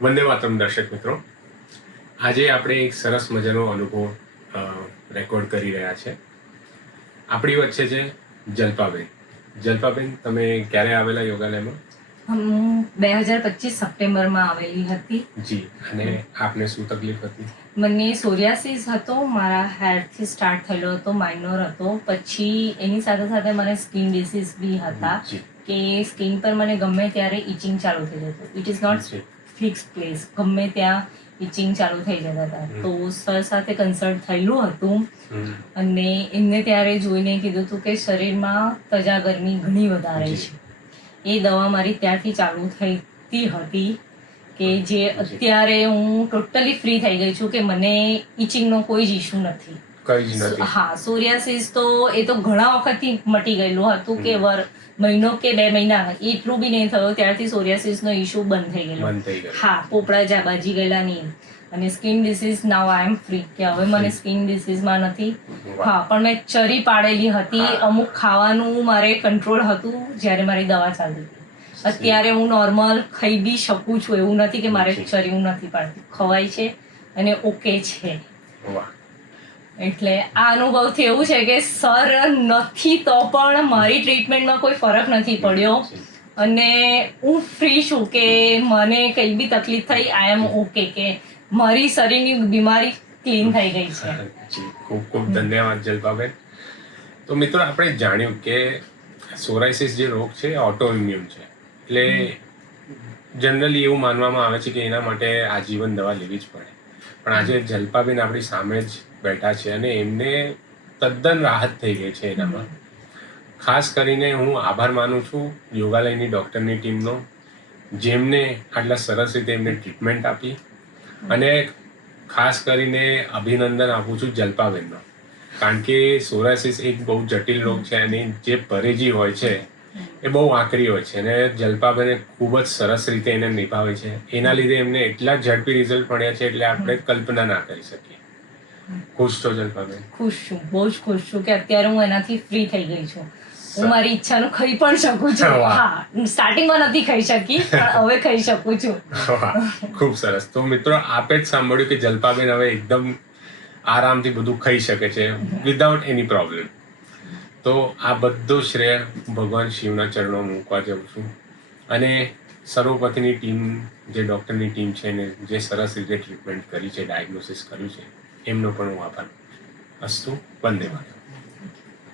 વંદે માતરમ દર્શક મિત્રો, આજે આપણે એક સરસ મજાનો અનુભવ રેકોર્ડ કરી રહ્યા છે. આપણી વચ્ચે છે જલ્પાબેન. જલ્પાબેન, તમે ક્યારે આવેલા યોગાલયમાં? હું 2025 સપ્ટેમ્બરમાં આવેલી હતી. જી. અને આપને શું તકલીફ હતી? મને સોરિયાસિસ હતો, મારા હેરથી સ્ટાર્ટ થયેલો હતો, માઇનોર હતો. પછી એની સાથે સાથે મને સ્કિન ડિસીઝ બી હતા કે સ્કિન પર મને ગમે ત્યારે ઇચિંગ ચાલુ થઈ જતું. It is not fix place, ગમે ત્યાં ઇચિંગ ચાલુ થઈ જતા હતા. તો સર સાથે કન્સલ્ટ થયેલું હતું અને એમને ત્યારે જોઈને કીધું હતું કે શરીરમાં તજા ગરમી ઘણી વધારે છે. એ દવા મારી ત્યારથી ચાલુ થતી હતી કે જે અત્યારે હું ટોટલી ફ્રી થઈ ગઈ છું કે મને ઇચિંગનો કોઈ જ ઇશ્યુ નથી. હા, સોરિયાસિસ તો એ તો ઘણા વખતથી મટી ગયેલું હતું કે મહિનો કે 2 મહિના એટલું બી નહીં થયો ત્યારથી સોરિયાસિસનો ઇશ્યુ બંધ થઈ ગયેલો. હા, પોપડા બાજી ગયેલા નહીં. અને સ્કિન ડિસીઝ નાવ આઈ એમ ફ્રી કે હવે મને સ્કિન ડિસીઝમાં નથી. હા, પણ મેં ચરી પાડેલી હતી. અમુક ખાવાનું મારે કંટ્રોલ હતું જ્યારે મારી દવા ચાલતી હતી. અત્યારે હું નોર્મલ ખાઈ બી શકું છું, એવું નથી કે મારે ચરી હું નથી પાડતી, ખવાય છે અને ઓકે છે. એટલે આ અનુભવથી એવું છે કે સર નથી તો પણ મારી ટ્રીટમેન્ટમાં કોઈ ફરક નથી પડ્યો અને હું ફ્રી છું કે મને કંઈ બી તકલીફ થઈ આઈ એમ ઓકે, કે મારી શરીરની બીમારી ક્લીન થઈ ગઈ છે. ખૂબ ખૂબ ધન્યવાદ જલ્પાબેન. તો મિત્રો, આપણે જાણ્યું કે સોરાયસિસ જે રોગ છે ઓટો ઇમ્યુન છે. એટલે જનરલી એવું માનવામાં આવે છે કે એના માટે આજીવન દવા લેવી જ પડે. પણ આજે જલ્પાબેન આપણી સામે જ બેઠા છે અને એમને તદ્દન રાહત થઈ ગઈ છે એનામાં. ખાસ કરીને હું આભાર માનું છું યોગાલયની ડૉક્ટરની ટીમનો, જેમને આટલા સરસ રીતે એમને ટ્રીટમેન્ટ આપી. અને ખાસ કરીને અભિનંદન આપું છું જલ્પાબેનનો, કારણ કે સોરાયસિસ એક બહુ જટિલ રોગ છે અને જે પરેજી હોય છે એ બહુ આકરી હોય છે અને જલ્પાબેને ખૂબ જ સરસ રીતે એને નિભાવે છે. એના લીધે એમને એટલા ઝડપી રિઝલ્ટ મળ્યા છે એટલે આપણે કલ્પના ના કરી શકીએ. ખુશ છો જલ્પાબેન? ખુશ છું, બહુ જ ખુશ છું કે અત્યારે હું એનાથી ફ્રી થઈ ગઈ છું. હું મારી ઈચ્છાનું ખાઈ પણ શકું છું. હા, સ્ટાર્ટિંગમાં નથી ખાઈ શકી, પણ હવે ખાઈ શકું છું. ખૂબ સરસ. તો મિત્રો, આપે જ સાંભળ્યું કે જલ્પાબેન હવે એકદમ આરામથી બધું ખાઈ શકે છે વિધાઉટ એની પ્રોબ્લેમ. તો આ બધો શ્રેય ભગવાન શિવના ચરણો મૂકવા જાઉં છું. અને સર્વોપતિની ટીમ, જે ડૉક્ટરની ટીમ છે એને જે સરસ રીતે ટ્રીટમેન્ટ કરી છે, ડાયગ્નોસિસ કર્યું છે, એમનો પણ હું આભાર. અસ્તુ. વંદે માતરમ.